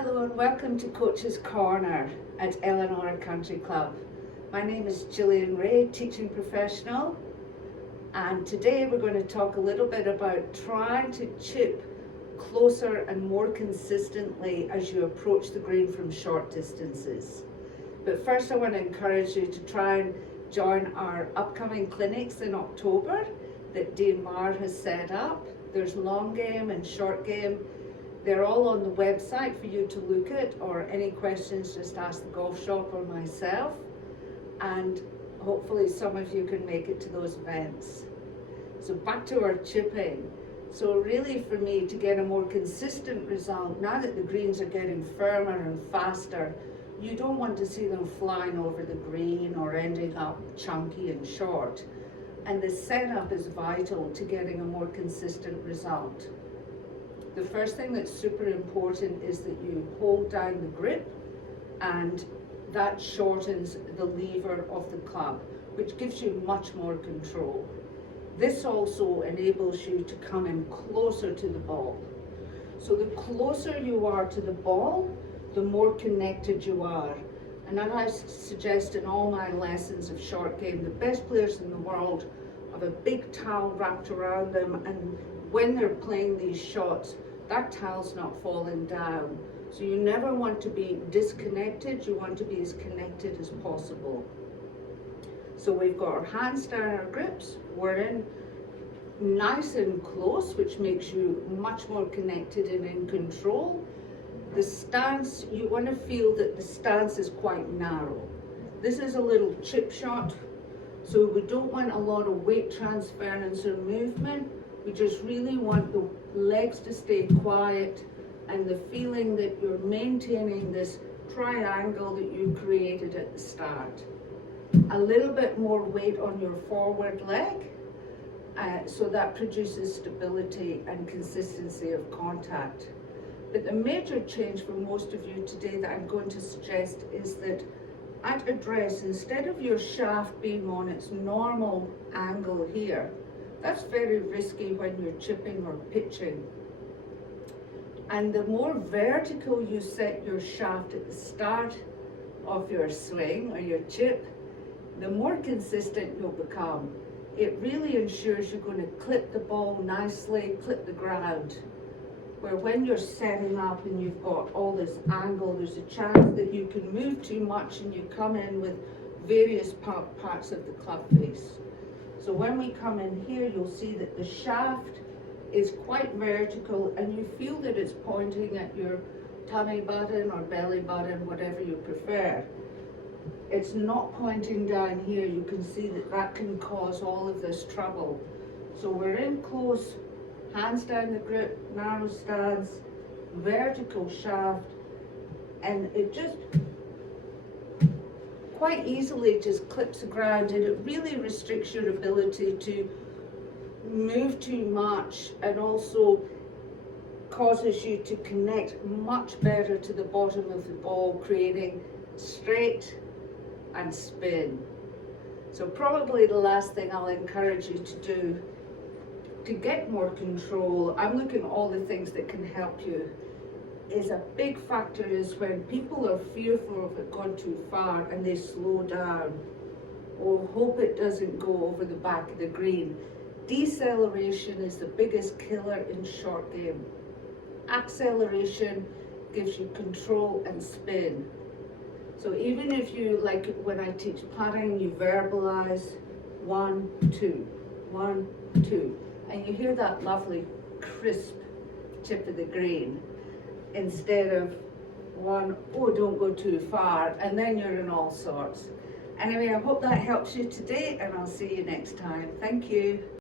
Hello and welcome to Coach's Corner at Eleanor Country Club. My name is Gillian Ray, teaching professional, and today we're going to talk a little bit about trying to chip closer and more consistently as you approach the green from short distances. But first I want to encourage you to try and join our upcoming clinics in October that Dean Marr has set up. There's long game and short game. They're all on the website for you to look at, or any questions just ask the golf shop or myself, and hopefully some of you can make it to those events. So back to our chipping. So really for me, to get a more consistent result, now that the greens are getting firmer and faster, you don't want to see them flying over the green or ending up chunky and short. And the setup is vital to getting a more consistent result. The first thing that's super important is that you hold down the grip, and that shortens the lever of the club, which gives you much more control. This also enables you to come in closer to the ball. So the closer you are to the ball, the more connected you are. And as I suggest in all my lessons of short game, the best players in the world have a big towel wrapped around them, and when they're playing these shots, that towel's not falling down. So you never want to be disconnected, you want to be as connected as possible. So we've got our hands down our grips, we're in nice and close, which makes you much more connected and in control. The stance, you want to feel that the stance is quite narrow. This is a little chip shot, so we don't want a lot of weight transference or movement. We just really want the legs to stay quiet and the feeling that you're maintaining this triangle that you created at the start. A little bit more weight on your forward leg, so that produces stability and consistency of contact. But the major change for most of you today that I'm going to suggest is that at address, instead of your shaft being on its normal angle here, that's very risky when you're chipping or pitching. And the more vertical you set your shaft at the start of your swing or your chip, the more consistent you'll become. It really ensures you're going to clip the ball nicely, clip the ground. Where when you're setting up and you've got all this angle, there's a chance that you can move too much and you come in with various parts of the club face. So when we come in here, you'll see that the shaft is quite vertical and you feel that it's pointing at your tummy button or belly button, whatever you prefer. It's not pointing down here. You can see that that can cause all of this trouble. So we're in close, hands down the grip, narrow stance, vertical shaft, and it just quite easily just clips the ground, and it really restricts your ability to move too much, and also causes you to connect much better to the bottom of the ball, creating straight and spin. So probably the last thing I'll encourage you to do to get more control, I'm looking at all the things that can help you, is a big factor is when people are fearful of it going too far and they slow down or hope it doesn't go over the back of the green. Deceleration is the biggest killer in short game. Acceleration gives you control and spin. So even if you, like when I teach putting, you verbalize 1, 2, 1, 2, and you hear that lovely crisp chip of the green, instead of 1, oh, don't go too far, and then you're in all sorts. Anyway, I hope that helps you today, and I'll see you next time. Thank you.